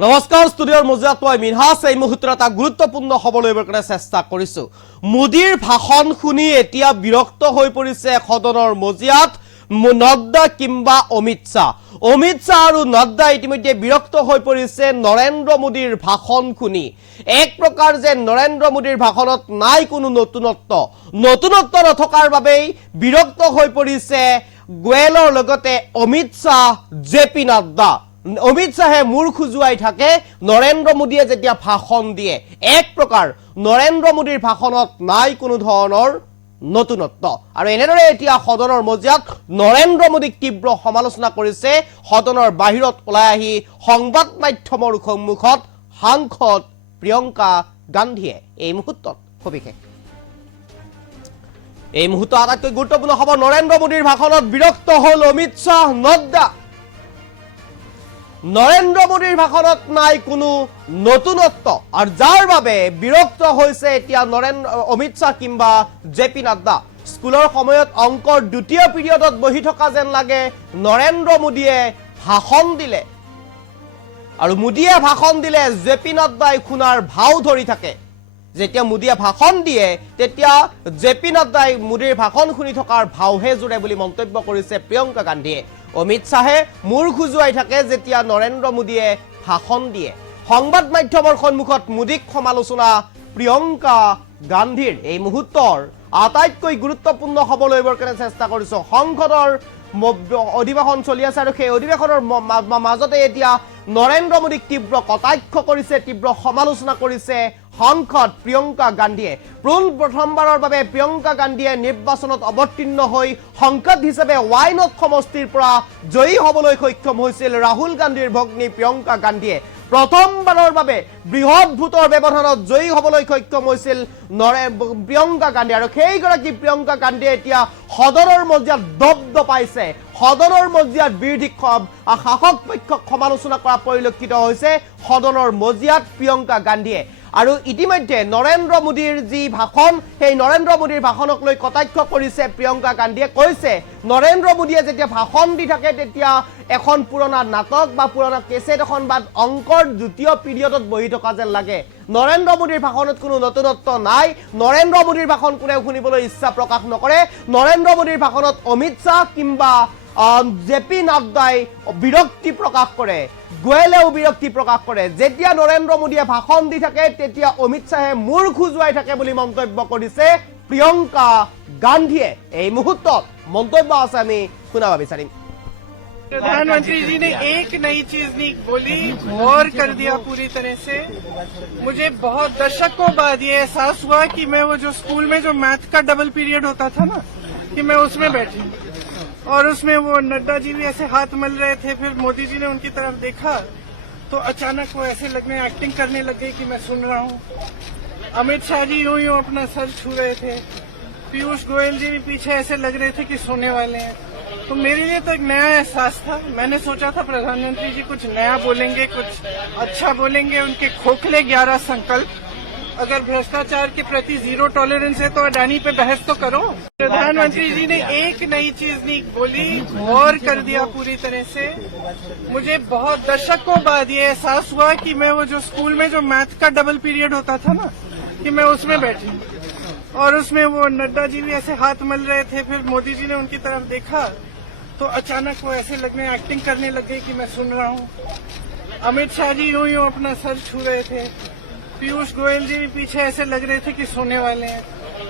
নমস্কাৰ ষ্টুডিঅ'ৰ মজিয়াত মই মিনহাছ এই মুহূৰ্তত এটা গুৰুত্বপূৰ্ণ খবৰ লৈ কাৰণে চেষ্টা কৰিছো। মোদীৰ ভাষণ শুনি এতিয়া বিৰক্ত হৈ পৰিছে সদনৰ মজিয়াত নড্ডা কিংবা অমিত শ্বাহ। অমিত শ্বাহ আৰু নড্ডা ইতিমধ্যে বিৰক্ত হৈ পৰিছে নৰেন্দ্ৰ মোদীৰ ভাষণ শুনি। এক প্ৰকাৰ যে নৰেন্দ্ৰ মোদীৰ ভাষণত নাই কোনো নতুনত্ব নথকাৰ বাবেই বিৰক্ত হৈ পৰিছে গোৱেলৰ লগতে অমিত শ্বাহ জেপি নাড্ডা। অমিত শ্বাহে মূৰ খুজুৱাই থাকে নৰেন্দ্ৰ মোদীয়ে যেতিয়া ভাষণ দিয়ে। এক প্ৰকাৰ নৰেন্দ্ৰ মোদীৰ ভাষণত নাই কোনো ধৰণৰ নতুনত্ব। আৰু এনেদৰে এতিয়া সদনৰ মজিয়াত নৰেন্দ্ৰ মোদীক তীব্ৰ সমালোচনা কৰিছে সদনৰ বাহিৰত ওলাই আহি সংবাদ মাধ্যমৰ সন্মুখত সাংসদ প্ৰিয়ংকা গান্ধীয়ে। এই মুহূৰ্তত সবিশেষ এই মুহূৰ্তত আটাইতকৈ গুৰুত্বপূৰ্ণ খবৰ, নৰেন্দ্ৰ মোদীৰ ভাষণত বিৰক্ত হল অমিত শ্বাহ নড্ডা। নৰেন্দ্ৰ মোদীৰ ভাষণত নাই কোনো নতুনত্ব আৰু যাৰ বাবে বিৰক্ত হৈছে এতিয়া অমিত শ্বাহ কিংবা জেপি নাড্ডা। স্কুলৰ সময়ত অংকৰ দ্বিতীয় পিৰিয়ডত বহি থকা যেন লাগে নৰেন্দ্ৰ মোদীয়ে ভাষণ দিলে, আৰু মোদীয়ে ভাষণ দিলে জেপি নাড্ডাই শুনাৰ ভাও ধৰি থাকে। যেতিয়া মোদীয়ে ভাষণ দিয়ে তেতিয়া জেপি নাড্ডাই মোদীৰ ভাষণ শুনি থকাৰ ভাওহে জোৰে বুলি মন্তব্য কৰিছে প্ৰিয়ংকা গান্ধীয়ে। অমিত শ্বাহে মূৰ খুজুৱাই থাকে যেতিয়া নৰেন্দ্ৰ মোদীয়ে ভাষণ দিয়ে। সংবাদ মাধ্যমৰ সন্মুখত মোদীক সমালোচনা প্ৰিয়ংকা গান্ধীৰ। এই মুহূৰ্তৰ আটাইতকৈ গুৰুত্বপূৰ্ণ খবৰ লবৰ কাৰণে চেষ্টা কৰিছো। সংসদৰ অধিৱেশন চলি আছে আৰু সেই অধিৱেশনৰ মাজতে এতিয়া নৰেন্দ্ৰ মোদীক তীব্ৰ কটাক্ষ কৰিছে, তীব্ৰ সমালোচনা কৰিছে সাংসদ প্ৰিয়ংকা গান্ধীয়ে। প্ৰথমবাৰৰ বাবে প্ৰিয়ংকা গান্ধীয়ে নিৰ্বাচনত অৱতীৰ্ণ হৈ সাংসদ হিচাপে ৱাইনট সমষ্টিৰ পৰা জয়ী হ'বলৈ সক্ষম হৈছিল ৰাহুল গান্ধীৰ ভগ্নী প্ৰিয়ংকা গান্ধীয়ে। প্ৰথমবাৰৰ বাবে বৃহৎ ভোটৰ ব্যৱধানত জয়ী হ'বলৈ সক্ষম হৈছিল প্ৰিয়ংকা গান্ধী। আৰু সেইগৰাকী প্ৰিয়ংকা গান্ধীয়ে এতিয়া সদনৰ মজিয়াত দপদপাইছে। সদনৰ মজিয়াত বিৰোধী শাসক পক্ষক সমালোচনা কৰা পৰিলক্ষিত হৈছে সদনৰ মজিয়াত প্ৰিয়ংকা গান্ধীয়ে। আৰু ইতিমধ্যে নৰেন্দ্ৰ মোদীৰ যি ভাষণ, সেই নৰেন্দ্ৰ মোদীৰ ভাষণক লৈ কটাক্ষ কৰিছে প্ৰিয়ংকা গান্ধীয়ে। কৈছে নৰেন্দ্ৰ মোদীয়ে যেতিয়া ভাষণ দি থাকে তেতিয়া এখন পুৰণা নাটক বা পুৰণা কেছেট এখন বা অংকৰ দ্বিতীয় পিৰিয়ডত বহি থকা যেন লাগে। নৰেন্দ্ৰ মোদীৰ ভাষণত কোনো নতুনত্ব নাই। নৰেন্দ্ৰ মোদীৰ ভাষণ কোনেও শুনিবলৈ ইচ্ছা প্ৰকাশ নকৰে। নৰেন্দ্ৰ মোদীৰ ভাষণত অমিত শ্বাহ কিংবা জেপি নাড্ডাই বিৰক্তি প্ৰকাশ কৰে, গোৱেলেও বিৰক্তি প্ৰকাশ কৰে। যেতিয়া নৰেন্দ্ৰ মোদীয়ে ভাষণ দি থাকে তেতিয়া অমিত শ্বাহে মূৰ খুজুৱাই থাকে বুলি মন্তব্য কৰিছে প্ৰিয়ংকা গান্ধীয়ে। এই মুহূৰ্তত মন্তব্য আছে, আমি শুনাব বিচাৰিম। प्रधानमंत्री जी ने एक नई चीज नहीं बोली, गौर कर दिया पूरी तरह से। मुझे बहुत दशकों बाद ये एहसास हुआ कि मैं वो जो स्कूल में जो मैथ का डबल पीरियड होता था ना, कि मैं उसमें बैठी और उसमें वो नड्डा जी भी ऐसे हाथ मल रहे थे। फिर मोदी जी ने उनकी तरफ देखा तो अचानक वो ऐसे लगने एक्टिंग करने लग गई कि मैं सुन रहा हूँ। अमित शाह जी यूं यूं अपना सर छू रहे थे। पीयूष गोयल जी भी पीछे ऐसे लग रहे थे कि सोने वाले हैं। तो मेरे लिए तो एक नया एहसास था। मैंने सोचा था प्रधानमंत्री जी कुछ नया बोलेंगे, कुछ अच्छा बोलेंगे। उनके खोखले 11 संकल्प, अगर भ्रष्टाचार के प्रति जीरो टॉलरेंस है तो अडानी पे बहस तो करो। प्रधानमंत्री जी ने एक नई चीज नहीं बोली, गौर कर दिया पूरी तरह से। मुझे बहुत दशकों बाद ये एहसास हुआ कि मैं वो जो स्कूल में जो मैथ का डबल पीरियड होता था ना, कि मैं उसमें बैठी और उसमें वो नड्डा जी भी ऐसे हाथ मल रहे थे। फिर मोदी जी ने उनकी तरफ देखा तो अचानक वो ऐसे लगने एक्टिंग करने लग गई कि मैं सुन रहा हूँ। अमित शाह जी यूं यूं अपना सर छू रहे थे। पीयूष गोयल जी भी पीछे ऐसे लग रहे थे कि सोने वाले हैं।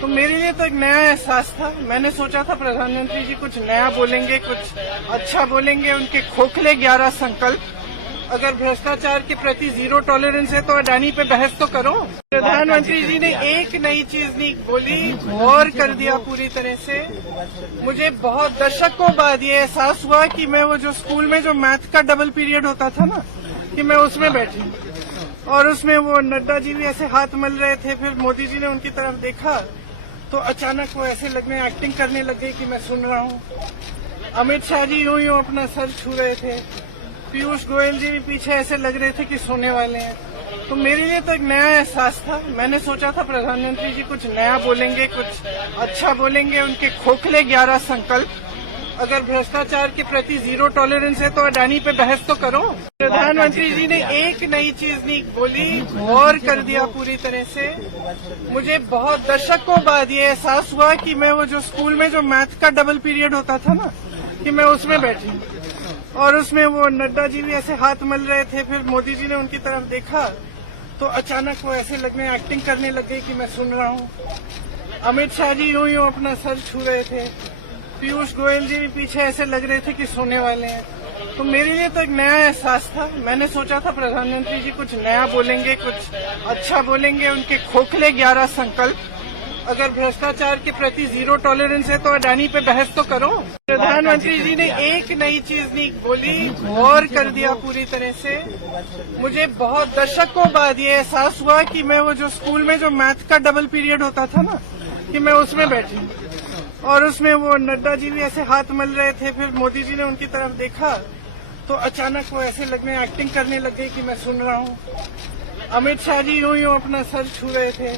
तो मेरे लिए तो एक नया एहसास था। मैंने सोचा था प्रधानमंत्री जी कुछ नया बोलेंगे, कुछ अच्छा बोलेंगे। उनके खोखले 11 संकल्प, अगर भ्रष्टाचार के प्रति जीरो टॉलरेंस है तो अडानी पे बहस तो करो। प्रधानमंत्री जी ने एक नई चीज नहीं बोली, गौर कर दिया पूरी तरह से। मुझे बहुत दशकों बाद ये एहसास हुआ कि मैं वो जो स्कूल में जो मैथ का डबल पीरियड होता था ना, कि मैं उसमें बैठी और उसमें वो नड्डा जी भी ऐसे हाथ मल रहे थे। फिर मोदी जी ने उनकी तरफ देखा तो अचानक वो ऐसे लगने एक्टिंग करने लग गई कि मैं सुन रहा हूँ। अमित शाह जी यूं यूं अपना सर छू रहे थे। पीयूष गोयल जी भी पीछे ऐसे लग रहे थे कि सोने वाले हैं। तो मेरे लिए तो एक नया एहसास था। मैंने सोचा था प्रधानमंत्री जी कुछ नया बोलेंगे, कुछ अच्छा बोलेंगे। उनके खोखले 11 संकल्प, अगर भ्रष्टाचार के प्रति जीरो टॉलरेंस है तो अडानी पे बहस तो करो। प्रधानमंत्री जी ने एक नई चीज नहीं बोली और कर दिया पूरी तरह से। मुझे बहुत दशकों बाद ये एहसास हुआ कि मैं वो जो स्कूल में जो मैथ का डबल पीरियड होता था ना, कि मैं उसमें बैठी और उसमें वो नड्डा जी भी ऐसे हाथ मल रहे थे, फिर मोदी जी ने उनकी तरफ देखा तो अचानक वो ऐसे लगने एक्टिंग करने लग गई कि मैं सुन रहा हूँ। अमित शाह जी यूं यूं अपना सर छू रहे थे, पीयूष गोयल जी भी पीछे ऐसे लग रहे थे कि सोने वाले हैं। तो मेरे लिए तो एक नया एहसास था। मैंने सोचा था प्रधानमंत्री जी कुछ नया बोलेंगे, कुछ अच्छा बोलेंगे। उनके खोखले 11 संकल्प, अगर भ्रष्टाचार के प्रति जीरो टॉलरेंस है तो अडानी पे बहस तो करो। प्रधानमंत्री जी ने एक नई चीज नहीं बोली और कर दिया पूरी तरह से। मुझे बहुत दशकों बाद ये एहसास हुआ कि मैं वो जो स्कूल में जो मैथ का डबल पीरियड होता था ना, कि मैं उसमें बैठी और उसमें वो नड्डा जी भी ऐसे हाथ मल रहे थे, फिर मोदी जी ने उनकी तरफ देखा तो अचानक वो ऐसे लगने एक्टिंग करने लग गई कि मैं सुन रहा हूँ। अमित शाह जी यूं यूं अपना सर छू रहे थे,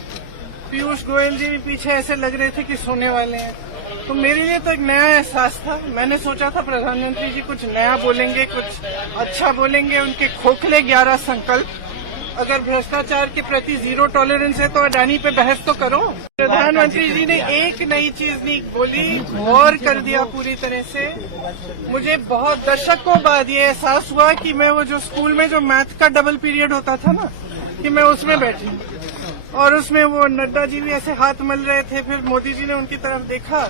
पीयूष गोयल जी भी पीछे ऐसे लग रहे थे कि सोने वाले हैं। तो मेरे लिए तो एक नया एहसास था। मैंने सोचा था प्रधानमंत्री जी कुछ नया बोलेंगे, कुछ अच्छा बोलेंगे। उनके खोखले 11 संकल्प, अगर भ्रष्टाचार के प्रति जीरो टॉलरेंस है तो अडानी पे बहस तो करो। प्रधानमंत्री जी ने एक नई चीज नहीं बोली और कर दिया पूरी तरह से। मुझे बहुत दशकों बाद ये एहसास हुआ कि मैं वो जो स्कूल में जो मैथ का डबल पीरियड होता था ना, कि मैं उसमें बैठी और उसमें वो नड्डा जी भी ऐसे हाथ मल रहे थे, फिर मोदी जी ने उनकी तरफ देखा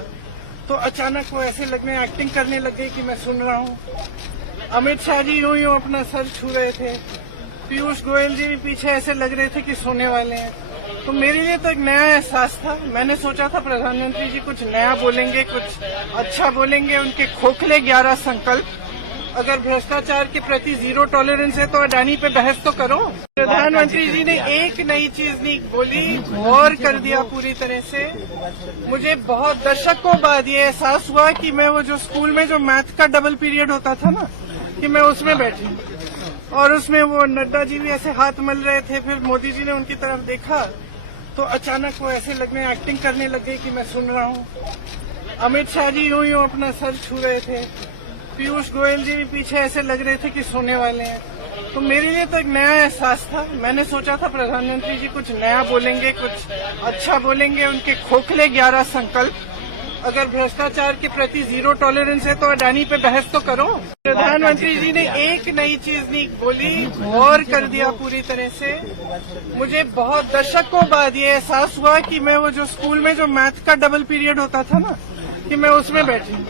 तो अचानक वो ऐसे लगने एक्टिंग करने लग गई कि मैं सुन रहा हूँ। अमित शाह जी यूं यूं अपना सर छू रहे थे, पीयूष गोयल जी भी पीछे ऐसे लग रहे थे कि सोने वाले हैं। तो मेरे लिए तो एक नया एहसास था। मैंने सोचा था प्रधानमंत्री जी कुछ नया बोलेंगे, कुछ अच्छा बोलेंगे। उनके खोखले 11 संकल्प, अगर भ्रष्टाचार के प्रति जीरो टॉलरेंस है तो अडानी पे बहस तो करो। प्रधानमंत्री जी ने एक नई चीज नहीं बोली और कर दिया पूरी तरह से। मुझे बहुत दशकों बाद ये एहसास हुआ कि मैं वो जो स्कूल में जो मैथ का डबल पीरियड होता था ना, कि मैं उसमें बैठी और उसमें वो नड्डा जी भी ऐसे हाथ मल रहे थे, फिर मोदी जी ने उनकी तरफ देखा तो अचानक वो ऐसे लगने एक्टिंग करने लग गई कि मैं सुन रहा हूँ। अमित शाह जी यूं यूं अपना सर छू रहे थे, पीयूष गोयल जी भी पीछे ऐसे लग रहे थे कि सोने वाले हैं। तो मेरे लिए तो एक नया एहसास था। मैंने सोचा था प्रधानमंत्री जी कुछ नया बोलेंगे, कुछ अच्छा बोलेंगे। उनके खोखले 11 संकल्प, अगर भ्रष्टाचार के प्रति जीरो टॉलरेंस है तो अडानी पे बहस तो करो। प्रधानमंत्री जी ने एक नई चीज नहीं बोली और कर दिया पूरी तरह से। मुझे बहुत दशकों बाद ये एहसास हुआ कि मैं वो जो स्कूल में जो मैथ का डबल पीरियड होता था ना, कि मैं उसमें बैठी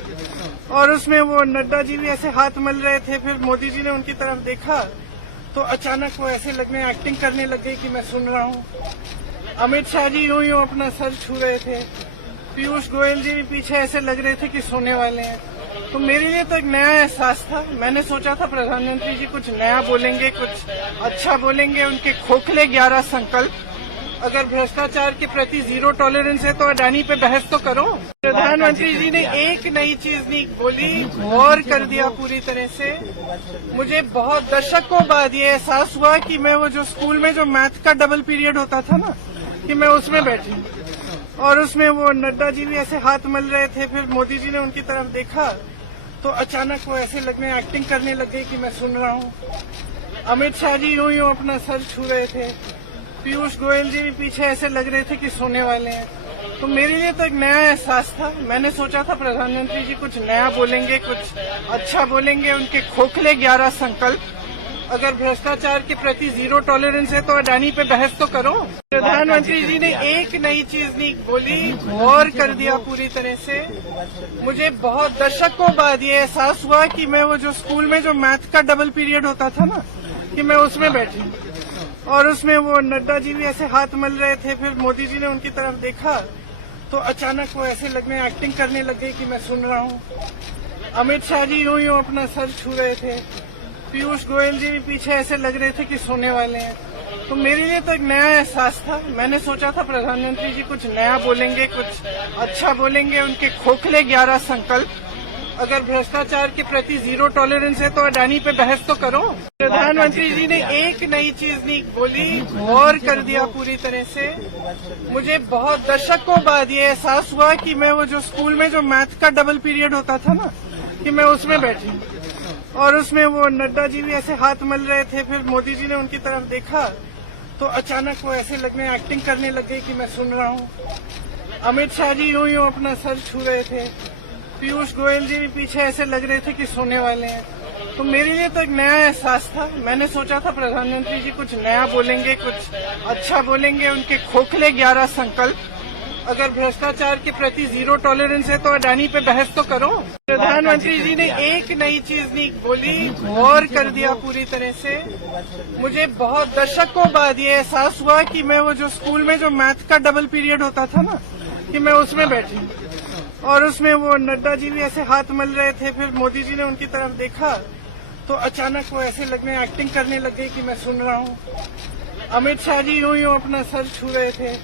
और उसमें वो नड्डा जी भी ऐसे हाथ मल रहे थे, फिर मोदी जी ने उनकी तरफ देखा तो अचानक वो ऐसे लगने एक्टिंग करने लग गई कि मैं सुन रहा हूँ। अमित शाह जी यूं यूं अपना सर छू रहे थे, पीयूष गोयल जी भी पीछे ऐसे लग रहे थे कि सोने वाले हैं। तो मेरे लिए तो एक नया एहसास था। मैंने सोचा था प्रधानमंत्री जी कुछ नया बोलेंगे, कुछ अच्छा बोलेंगे। उनके खोखले 11 संकल्प, अगर भ्रष्टाचार के प्रति जीरो टॉलरेंस है तो अडानी पे बहस तो करो। प्रधानमंत्री जी ने एक नई चीज नहीं बोली और कर दिया पूरी तरह से। मुझे बहुत दशकों बाद ये एहसास हुआ कि मैं वो जो स्कूल में जो मैथ का डबल पीरियड होता था ना, कि मैं उसमें बैठी और उसमें वो नड्डा जी भी ऐसे हाथ मल रहे थे, फिर मोदी जी ने उनकी तरफ देखा तो अचानक वो ऐसे लगने एक्टिंग करने लग गई कि मैं सुन रहा हूँ। अमित शाह जी यूं यूं अपना सर छू रहे थे, पीयूष गोयल जी भी पीछे ऐसे लग रहे थे कि सोने वाले हैं। तो मेरे लिए तो एक नया एहसास था। मैंने सोचा था प्रधानमंत्री जी कुछ नया बोलेंगे, कुछ अच्छा बोलेंगे। उनके खोखले 11 संकल्प, अगर भ्रष्टाचार के प्रति जीरो टॉलरेंस है तो अडानी पे बहस तो करो। प्रधानमंत्री जी ने एक नई चीज नहीं बोली और कर दिया पूरी तरह से। मुझे बहुत दशकों बाद ये एहसास हुआ कि मैं वो जो स्कूल में जो मैथ का डबल पीरियड होता था ना, कि मैं उसमें बैठी और उसमें वो नड्डा जी भी ऐसे हाथ मल रहे थे, फिर मोदी जी ने उनकी तरफ देखा तो अचानक वो ऐसे लगने एक्टिंग करने लग गई कि मैं सुन रहा हूँ। अमित शाह जी यूं यूं अपना सर छू रहे थे, पीयूष गोयल जी भी पीछे ऐसे लग रहे थे कि सोने वाले हैं। तो मेरे लिए तो एक नया एहसास था। मैंने सोचा था प्रधानमंत्री जी कुछ नया बोलेंगे, कुछ अच्छा बोलेंगे। उनके खोखले 11 संकल्प, अगर भ्रष्टाचार के प्रति जीरो टॉलरेंस है तो अडानी पे बहस तो करो। प्रधानमंत्री जी ने एक नई चीज नहीं बोली और कर दिया पूरी तरह से। मुझे बहुत दशकों बाद ये एहसास हुआ कि मैं वो जो स्कूल में जो मैथ का डबल पीरियड होता था ना, कि मैं उसमें बैठी और उसमें वो नड्डा जी भी ऐसे हाथ मल रहे थे। फिर मोदी जी ने उनकी तरफ देखा तो अचानक वो ऐसे लगने एक्टिंग करने लग गई कि मैं सुन रहा हूँ। अमित शाह जी यूं यूं अपना सर छू रहे थे। पीयूष गोयल जी भी पीछे ऐसे लग रहे थे कि सोने वाले हैं। तो मेरे लिए तो एक नया एहसास था। मैंने सोचा था प्रधानमंत्री जी कुछ नया बोलेंगे, कुछ अच्छा बोलेंगे। उनके खोखले 11 संकल्प, अगर भ्रष्टाचार के प्रति जीरो टॉलरेंस है तो अडानी पे बहस तो करो। प्रधानमंत्री जी ने एक नई चीज नहीं बोली, और कर दिया पूरी तरह से। मुझे बहुत दशकों बाद ये एहसास हुआ कि मैं वो जो स्कूल में जो मैथ का डबल पीरियड होता था ना, कि मैं उसमें बैठी और उसमें वो नड्डा जी भी ऐसे हाथ मल रहे थे। फिर मोदी जी ने उनकी तरफ देखा तो अचानक वो ऐसे लगने एक्टिंग करने लग गई कि मैं सुन रहा हूँ। अमित शाह जी यूं यूं अपना सर छू रहे थे।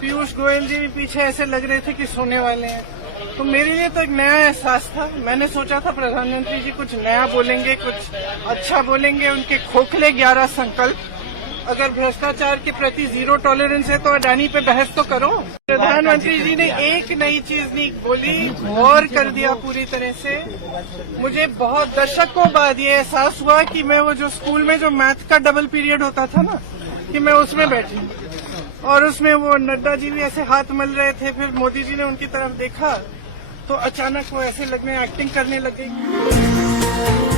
पीयूष गोयल जी भी पीछे ऐसे लग रहे थे कि सोने वाले हैं। तो मेरे लिए तो एक नया एहसास था। मैंने सोचा था प्रधानमंत्री जी कुछ नया बोलेंगे, कुछ अच्छा बोलेंगे। उनके खोखले 11 संकल्प, अगर भ्रष्टाचार के प्रति जीरो टॉलरेंस है तो अडानी पे बहस तो करो। प्रधानमंत्री जी ने एक नई चीज नहीं बोली, और कर दिया पूरी तरह से। मुझे बहुत दशकों बाद ये एहसास हुआ कि मैं वो जो स्कूल में जो मैथ का डबल पीरियड होता था ना, कि मैं उसमें बैठी और उसमें वो नड्डा जी भी ऐसे हाथ मल रहे थे। फिर मोदी जी ने उनकी तरफ देखा तो अचानक वो ऐसे लगने एक्टिंग करने लग गई।